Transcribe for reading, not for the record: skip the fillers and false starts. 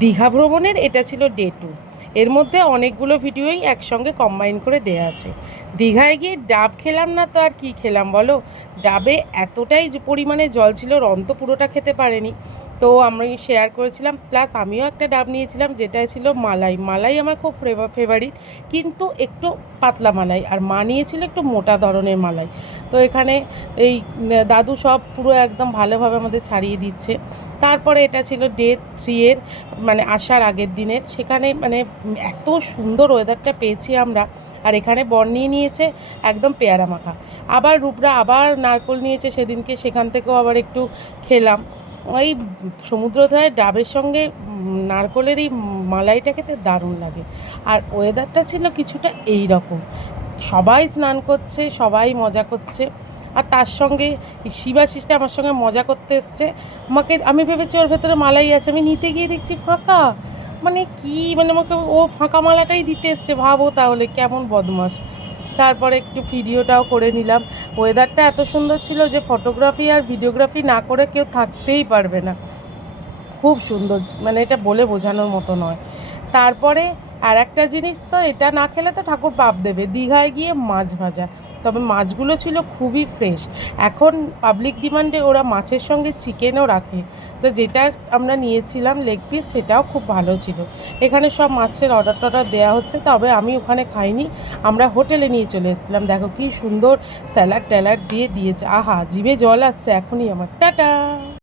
দীঘা ভ্রমণের এটা ছিল ডে 2। এর মধ্যে অনেকগুলো ভিডিওই একসঙ্গে কম্বাইন করে দেয়া আছে। দীঘায় গিয়ে ডাব খেলাম না তো আর কি খেলাম বলো। ডাবে এতটাই পরিমাণে জল ছিল, রন্ত পুরোটা খেতে পারেনি। তো আমি শেয়ার করেছিলাম, প্লাস আমিও একটা ডাব নিয়েছিলাম যেটা ছিল মালাই। মালাই আমার খুব ফেভারিট, কিন্তু একটু পাতলা মালাই, আর মা নিয়েছিল একটু মোটা ধরনের মালাই। তো এখানে এই দাদু সব পুরো একদম ভালোভাবে আমাদের ছাড়িয়ে দিচ্ছে। তারপরে এটা ছিল ডে 3 এর, মানে আসার আগের দিনের। সেখানে মানে এত সুন্দর ওয়েদারটা পেয়েছি আমরা। আর এখানে বর নিয়ে নিয়েছে একদম পেয়ারা মাখা। আবার রূপরা আবার নারকোল নিয়েছে সেদিনকে, সেখান থেকেও আবার একটু খেলাম। ওই সমুদ্রধারে ডাবের সঙ্গে নারকোলের এই মালাইটা খেতে দারুণ লাগে। আর ওয়েদারটা ছিল কিছুটা এই রকম, সবাই স্নান করছে, সবাই মজা করছে। আর তার সঙ্গে শিবাশিসটা আমার সঙ্গে মজা করতে এসছে। আমাকে, আমি ভেবেছি ওর ভেতরে মালাই আছে, আমি নিতে গিয়ে দেখছি ফাঁকা। মানে কি, মানে আমাকে ও ফাঁকা মালাটাই দিতে এসছে, ভাবো তাহলে কেমন বদমাস। তারপরে একটু ভিডিওটাও করে নিলাম। ওয়েদারটা এত সুন্দর ছিল যে ফটোগ্রাফি আর ভিডিওগ্রাফি না করে কেউ থাকতেই পারবে না। খুব সুন্দর, মানে এটা বলে বোঝানোর মতো নয়। তারপরে আর একটা জিনিস, তো এটা না খেলে তো ঠাকুর পাপ দেবে, দীঘায় গিয়ে মাছ ভাজা। তবে মাছগুলো ছিল খুবই ফ্রেশ। এখন পাবলিক ডিমান্ডে ওরা মাছের সঙ্গে চিকেনও রাখে। তো যেটা আমরা নিয়েছিলাম লেগ পিস, সেটাও খুব ভালো ছিল। এখানে সব মাছের অর্ডার টর্ডার দেওয়া হচ্ছে, তবে আমি ওখানে খাইনি, আমরা হোটেলে নিয়ে চলে এসেছিলাম। দেখো কি সুন্দর স্যালাড ট্যালাড দিয়ে দিয়েছে, আহা জিভে জল আসছে এখনই আমার। টাটা।